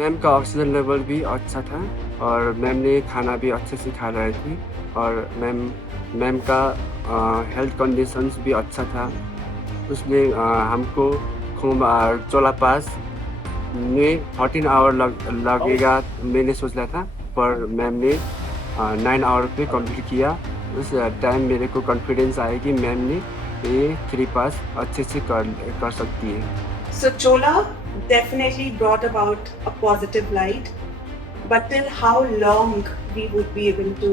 Ma'am का oxygen level भी अच्छा था और मैम ने खाना भी अच्छे से खा रही थी और मैम का हेल्थ कंडीशंस भी अच्छा था। उसने हमको चोला पास में 14 आवर लगेगा मैंने सोचा था, पर मैम ने 9 आवर पे कंप्लीट किया। उस टाइम मेरे को कॉन्फिडेंस आया कि मैम ने ये 3 पास अच्छे से कर सकती है। So Chola definitely brought about a positive light, but till how long we would be able to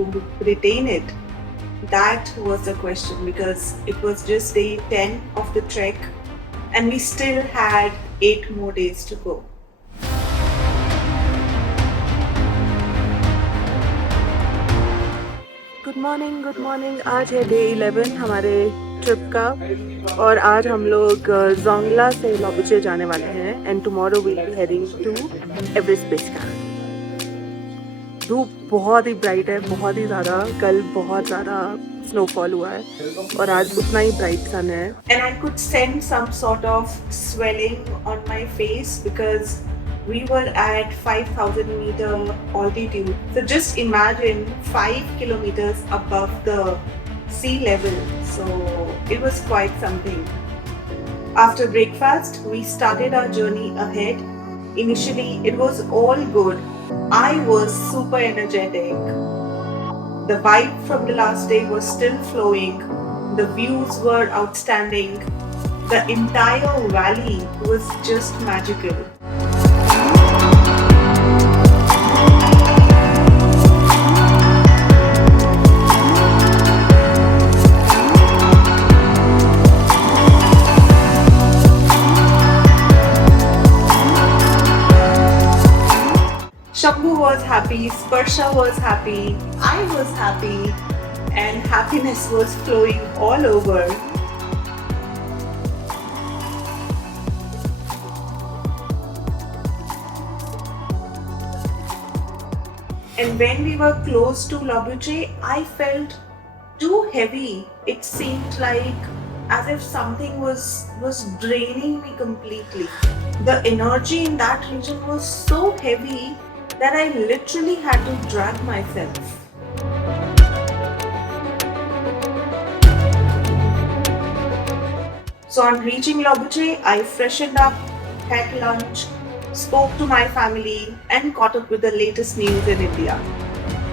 retain it? That was the question, because it was just day 10 of the trek and we still had 8 more days to go. Good morning. आज है day 11 हमारे trip का और आज हम लोग जोंगला से लोबुचे जाने वाले हैं and tomorrow will be heading to Everest base camp. धूप बहुत ही ब्राइट है, बहुत ही ज़्यादा। कल बहुत ज़्यादा स्नोफॉल हुआ है और आज उतना ही ब्राइट सन है। And I could send some sort of swelling on my face because we were at 5,000 meter altitude. So just imagine 5 kilometers above the sea level. So it was quite something. After breakfast, we started our journey ahead. Initially, it was all good. I was super energetic. The vibe from the last day was still flowing. The views were outstanding. The entire valley was just magical. Shambhu was happy, Sparsha was happy, I was happy, and happiness was flowing all over. And when we were close to Lobuche, I felt too heavy. It seemed like as if something was draining me completely. The energy in that region was so heavy that I literally had to drag myself. So on reaching Lobuche, I freshened up, had lunch, spoke to my family and caught up with the latest news in India.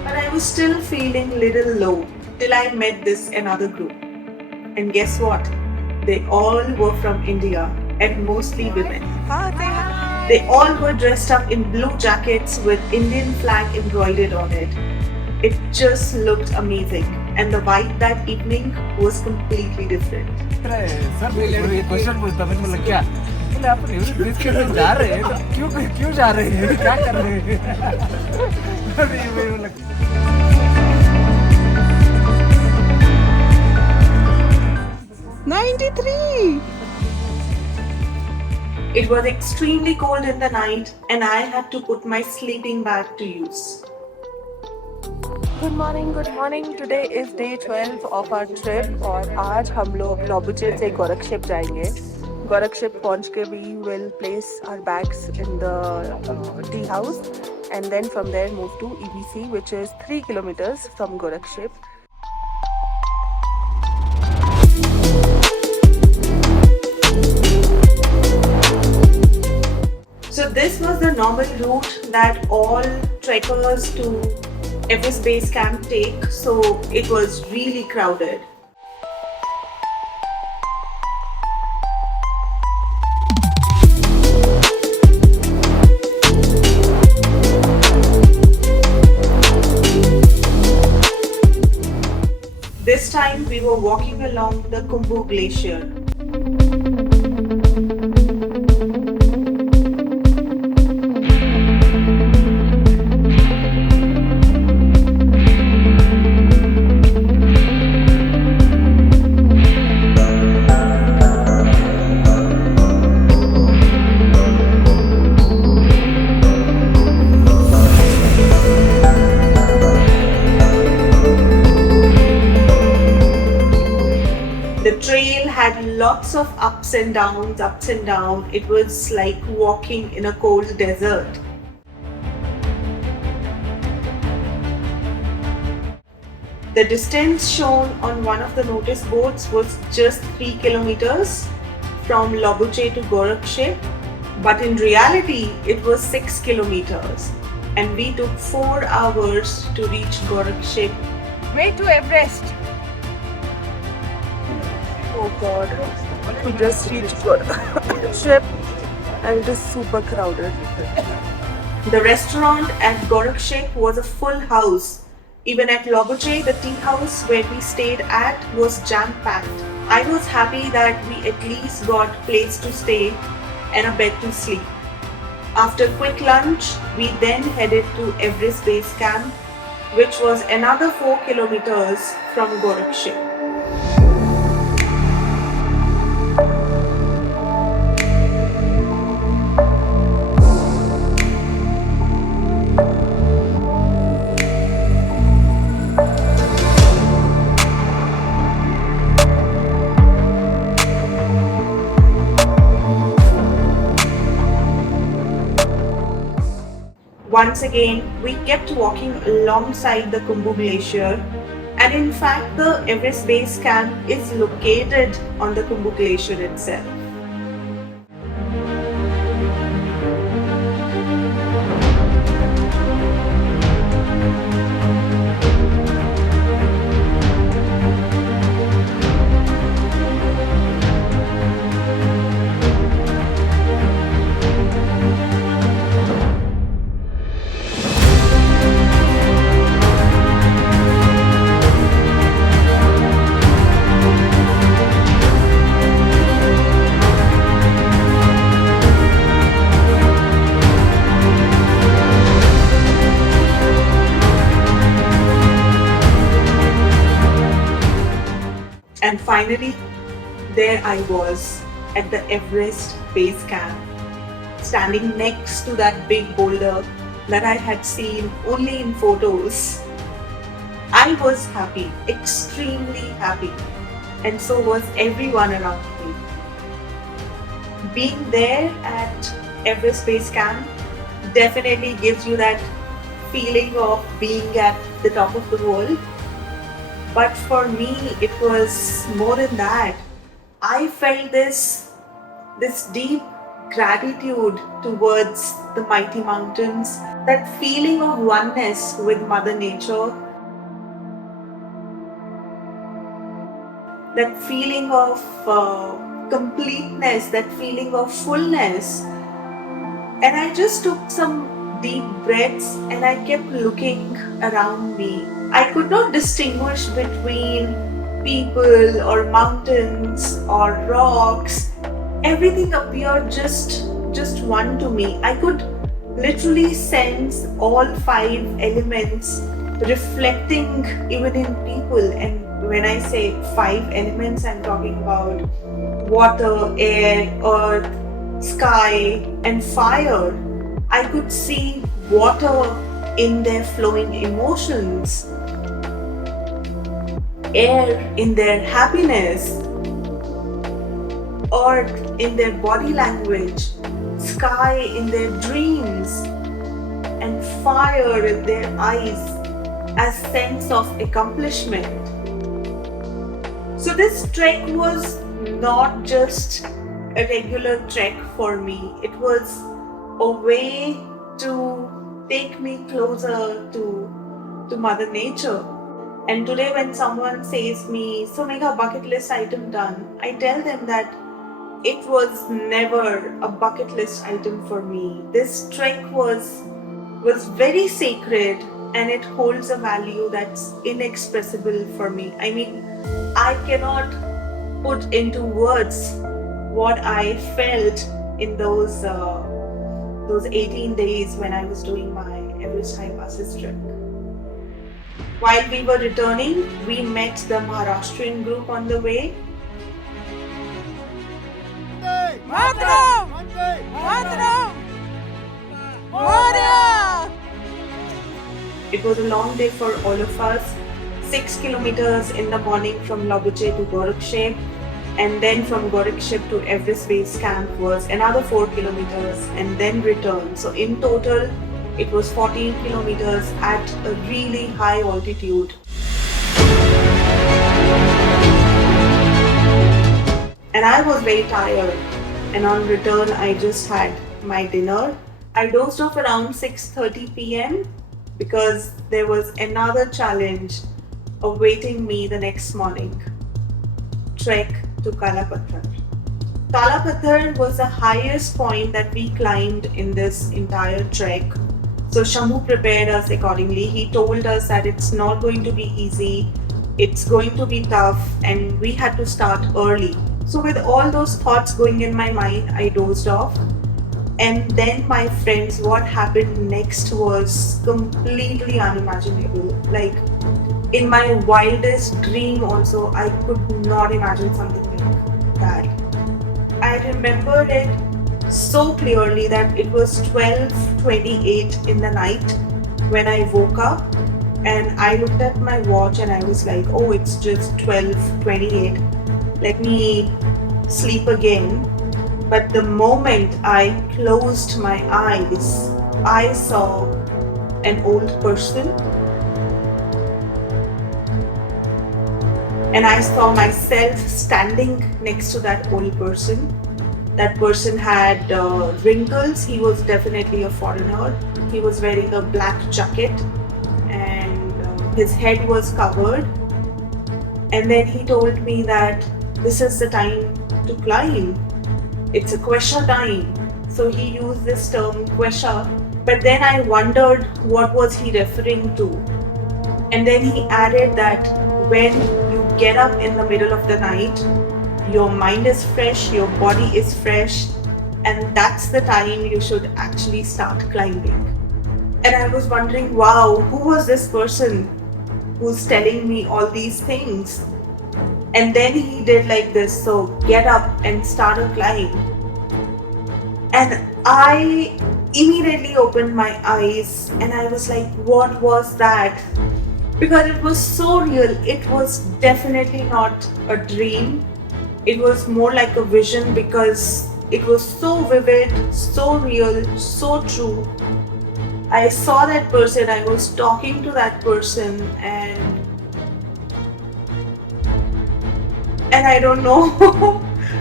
But I was still feeling little low till I met this another group. And guess what? They all were from India and mostly women. They all were dressed up in blue jackets with Indian flag embroidered on it. It just looked amazing and the vibe that evening was completely different. Sir मैं एक question पूछता मैंने बोला क्या बोले आप Everest base camp जा रहे हैं तो क्यों जा रहे हैं क्या कर रहे हैं 93! It was extremely cold in the night and I had to put my sleeping bag to use. Good morning. Today is day 12 of our trip और आज हम लोग लोबुचे से गोरक्षेप जाएंगे। गोरक्षेप पहुंच के we will place our bags in the tea house and then from there move to EBC, which is 3 kilometers from Gorakshep. So this was the normal route that all trekkers to Everest Base Camp take, so it was really crowded. This time we were walking along the Khumbhu Glacier. The trail had lots of ups and downs. It was like walking in a cold desert. The distance shown on one of the notice boards was just 3 kilometers from Lobuche to Gorakshep, but in reality it was 6 kilometers and we took 4 hours to reach Gorakshep. Way to Everest. Oh god, we just reached Gorakshep and it is super crowded. The restaurant at Gorakshep was a full house. Even at Lobuche, the tea house where we stayed at was jam-packed. I was happy that we at least got a place to stay and a bed to sleep. After quick lunch, we then headed to Everest Base Camp, which was another 4 kilometers from Gorakshep. Once again, we kept walking alongside the Khumbhu Glacier, and in fact the Everest Base Camp is located on the Khumbhu Glacier itself. And finally, there I was at the Everest Base Camp, standing next to that big boulder that I had seen only in photos. I was happy, extremely happy, and so was everyone around me. Being there at Everest Base Camp definitely gives you that feeling of being at the top of the world. But for me, it was more than that. I felt this deep gratitude towards the mighty mountains, that feeling of oneness with Mother Nature, that feeling of completeness, that feeling of fullness. And I just took some deep breaths and I kept looking around me. I could not distinguish between people or mountains or rocks. Everything appeared just one to me. I could literally sense all 5 elements reflecting even in people. And when I say 5 elements, I'm talking about water, air, earth, sky, and fire. I could see water in their flowing emotions, air in their happiness, earth in their body language, sky in their dreams, and fire in their eyes as sense of accomplishment. So this trek was not just a regular trek for me. It was a way to take me closer to Mother Nature. And today when someone says me, so Megha, bucket list item done, I tell them that it was never a bucket list item for me. This trek was very sacred and it holds a value that's inexpressible for me. I mean, I cannot put into words what I felt in those 18 days when I was doing my Everest High Passes trek. While we were returning, we met the Maharashtrian group on the way. Mataram! Mataram! Warrior! It was a long day for all of us. 6 kilometers in the morning from Lobuche to Gorakshep, and then from Gorekshep to Everest Base Camp was another 4 kilometers and then return. So in total, it was 14 kilometers at a really high altitude. and I was very tired. And on return, I just had my dinner. I dozed off around 6:30 p.m. because there was another challenge awaiting me the next morning. Trek to Kala Patthar. Kala Patthar was the highest point that we climbed in this entire trek. So Shambhu prepared us accordingly. He told us that it's not going to be easy, it's going to be tough, and we had to start early. So with all those thoughts going in my mind, I dozed off. And then, my friends, what happened next was completely unimaginable. Like, in my wildest dream also, I could not imagine something like that. I remember it so clearly that it was 12:28 in the night when I woke up, and I looked at my watch and I was like, oh, it's just 12:28. Let me sleep again. But the moment I closed my eyes, I saw an old person, and I saw myself standing next to that old person. That person had wrinkles. He was definitely a foreigner. He was wearing a black jacket, and his head was covered. And then he told me that this is the time to climb. It's a Kwesha time. So he used this term Kwesha. But then I wondered what was he referring to. And then he added that when you get up in the middle of the night, your mind is fresh, your body is fresh, and that's the time you should actually start climbing. And I was wondering, wow, who was this person who's telling me all these things? And then he did like this, so get up and start a climb. And I immediately opened my eyes and I was like, what was that? Because it was so real. It was definitely not a dream. It was more like a vision because it was so vivid, so real, so true. I saw that person, I was talking to that person, and I don't know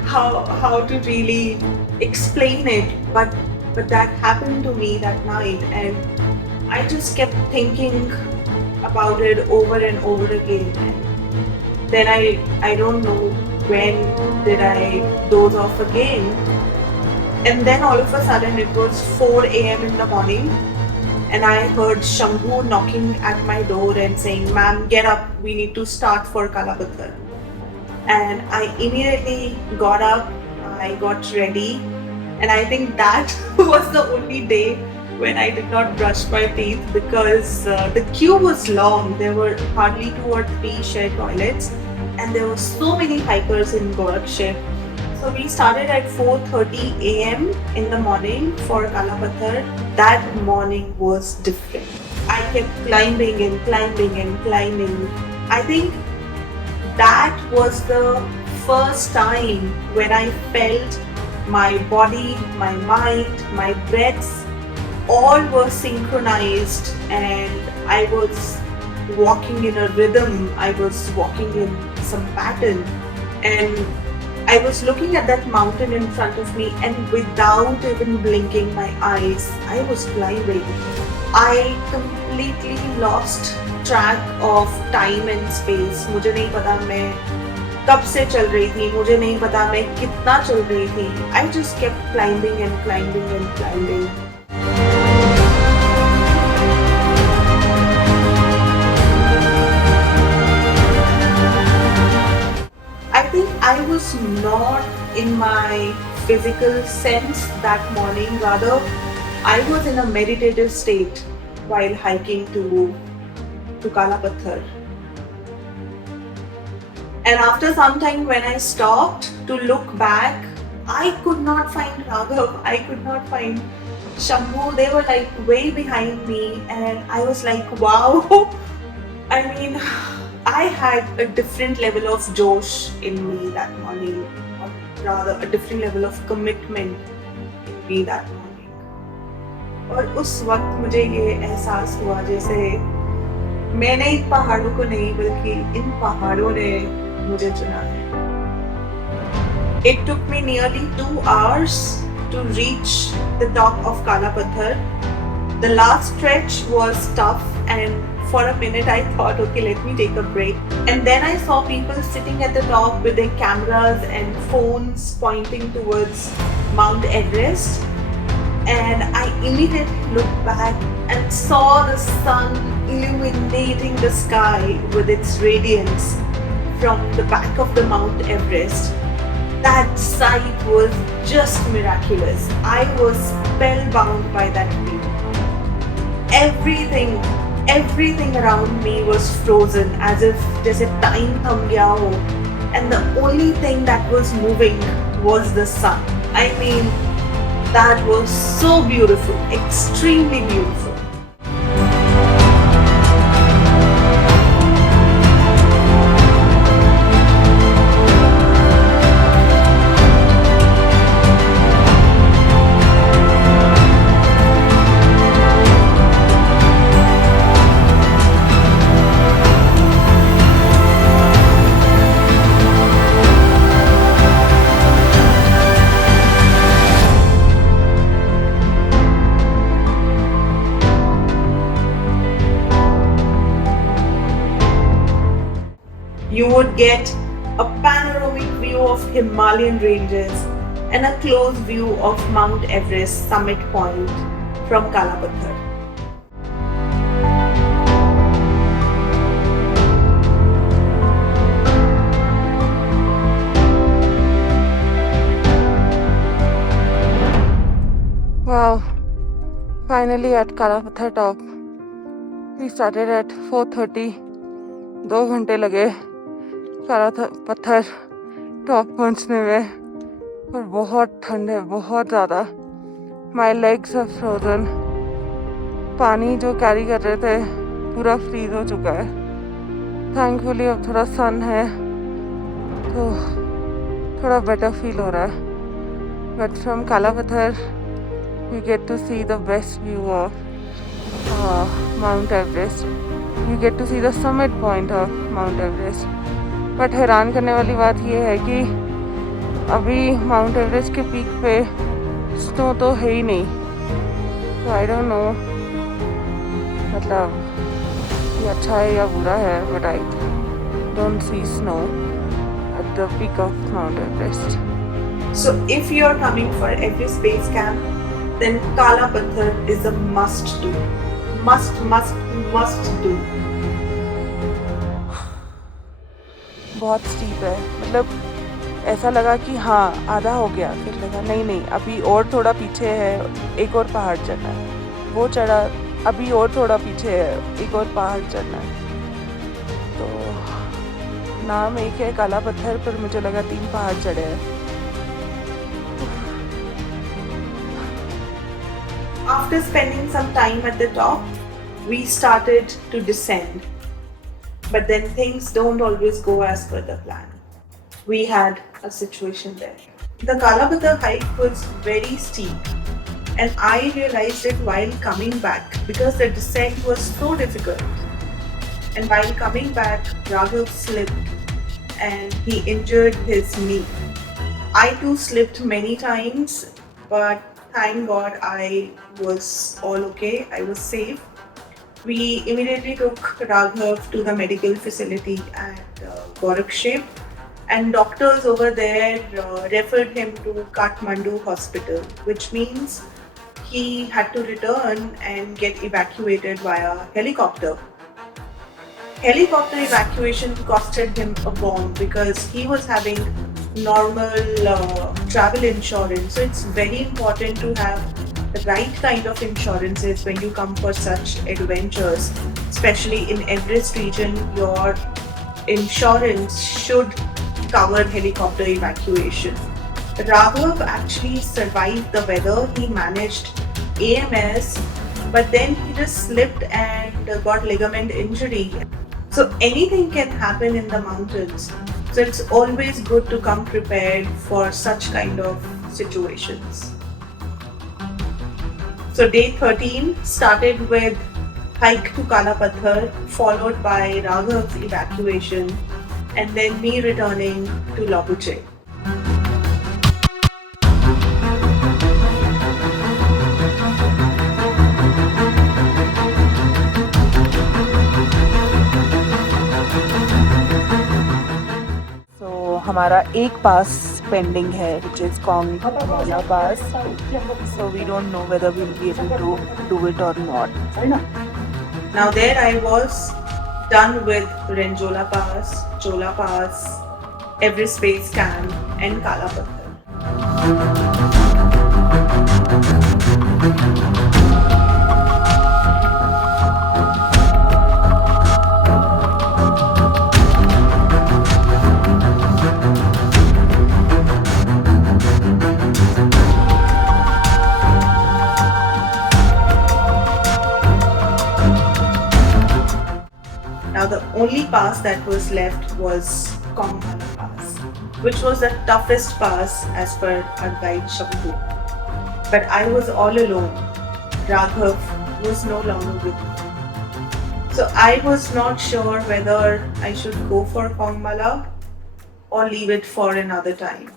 how to really explain it, but that happened to me that night, and I just kept thinking about it over and over again. And then I don't know when did I doze off again, and then all of a sudden it was 4 a.m. in the morning, and I heard Shambhu knocking at my door and saying, "Ma'am, get up, we need to start for Kala Patthar." And I immediately got up, I got ready, and I think that was the only day when I did not brush my teeth because the queue was long. There were hardly 2 or 3 shared toilets, and there were so many hikers in Gorakshep. So we started at 4:30 a.m. in the morning for Kala Patthar. That morning was different. I kept climbing and climbing and climbing. I think that was the first time when I felt my body, my mind, my breaths all were synchronized, and I was walking in a rhythm. I was walking in some pattern, and I was looking at that mountain in front of me, and without even blinking my eyes, I was climbing. I completely lost track of time and space. मुझे नहीं पता मैं कब से चल रही थी, मुझे नहीं पता मैं कितना चल रही थी. I just kept climbing and climbing and climbing. I think I was not in my physical sense that morning. Rather, I was in a meditative state while hiking to Kala Patthar. And after some time, when I stopped to look back, I could not find Raghav, I could not find Shambhu. They were like way behind me, and I was like, wow. I mean, I had a different level of josh in me that morning, or rather a different level of commitment in me that morning. और उस वक्त मुझे ये एहसास हुआ जैसे मैंने इन पहाड़ों को नहीं बल्कि इन पहाड़ों ने मुझे चुना है. It took me nearly 2 hours to reach the top of Kala Patthar. The last stretch was tough, and for a minute I thought, okay, let me take a break. And then I saw people sitting at the top with their cameras and phones pointing towards Mount Everest. And I immediately looked back and saw the sun illuminating the sky with its radiance from the back of the Mount Everest. That sight was just miraculous. I was spellbound by that view. Everything around me was frozen as if जैसे time थम गया हो, and the only thing that was moving was the sun. I mean, that was so beautiful, extremely beautiful. You would get a panoramic view of Himalayan ranges and a close view of Mount Everest summit point from Kala Patthar. Wow, finally at Kala Patthar top. We started at 4:30. 2 घंटे लगे काला पत्थर top पहुंचने में और बहुत ठंड है, बहुत ज़्यादा. My legs are frozen. पानी जो कैरी कर रहे थे पूरा फ्रीज हो चुका है. थैंकफुली अब थोड़ा सन है तो थोड़ा बेटर फील हो रहा है. But from Kala Patthar we get to see the best view of Mount Everest. You get to see the summit point of Mount Everest. But हैरान करने वाली बात ये है कि अभी माउंट एवरेस्ट के पीक पे स्नो तो है ही नहीं. तो आई डोंट नो मतलब ये अच्छा है या बुरा है, but I don't see snow at the peak of Mount Everest. So if you are coming for Everest Base Camp, then Kala Patthar is a must do. Must do. बहुत steep है, मतलब ऐसा लगा कि हाँ आधा हो गया, फिर लगा नहीं अभी और थोड़ा पीछे है, एक और पहाड़ चढ़ना है. वो चढ़ा, अभी और थोड़ा पीछे है, एक और पहाड़ चढ़ना है. तो नाम एक है काला पत्थर, पर मुझे लगा 3 पहाड़ चढ़े हैं. After spending some time at the top, we started to descend. But then things don't always go as per the plan. We had a situation there. The Kala Patthar hike was very steep, and I realized it while coming back because the descent was so difficult. And while coming back, Raghav slipped and he injured his knee. I too slipped many times, but thank God I was all okay. I was safe. We immediately took Raghav to the medical facility at Gorakshep, and doctors over there referred him to Kathmandu hospital, which means he had to return and get evacuated via helicopter. Helicopter evacuation costed him a bomb because he was having normal travel insurance. So it's very important to have the right kind of insurances when you come for such adventures, especially in Everest region. Your insurance should cover helicopter evacuation. Raghav actually survived the weather. He managed AMS, but then he just slipped and got ligament injury. So anything can happen in the mountains. So it's always good to come prepared for such kind of situations. So day 13 started with hike to Kala Patthar, followed by Raghav's evacuation, and then me returning to Lobuche. हमारा एक पास pending है, which is Kala Pass. So we don't know whether we'll be able to do it or not. Now there I was done with Renjo Pass, Chola Pass, Everest Base Camp, and Kala Patthar. Now the only pass that was left was Khumbhu Pass, which was the toughest pass as per our guide Shambhu. But I was all alone. Raghav was no longer with me. So I was not sure whether I should go for Khumbhu or leave it for another time.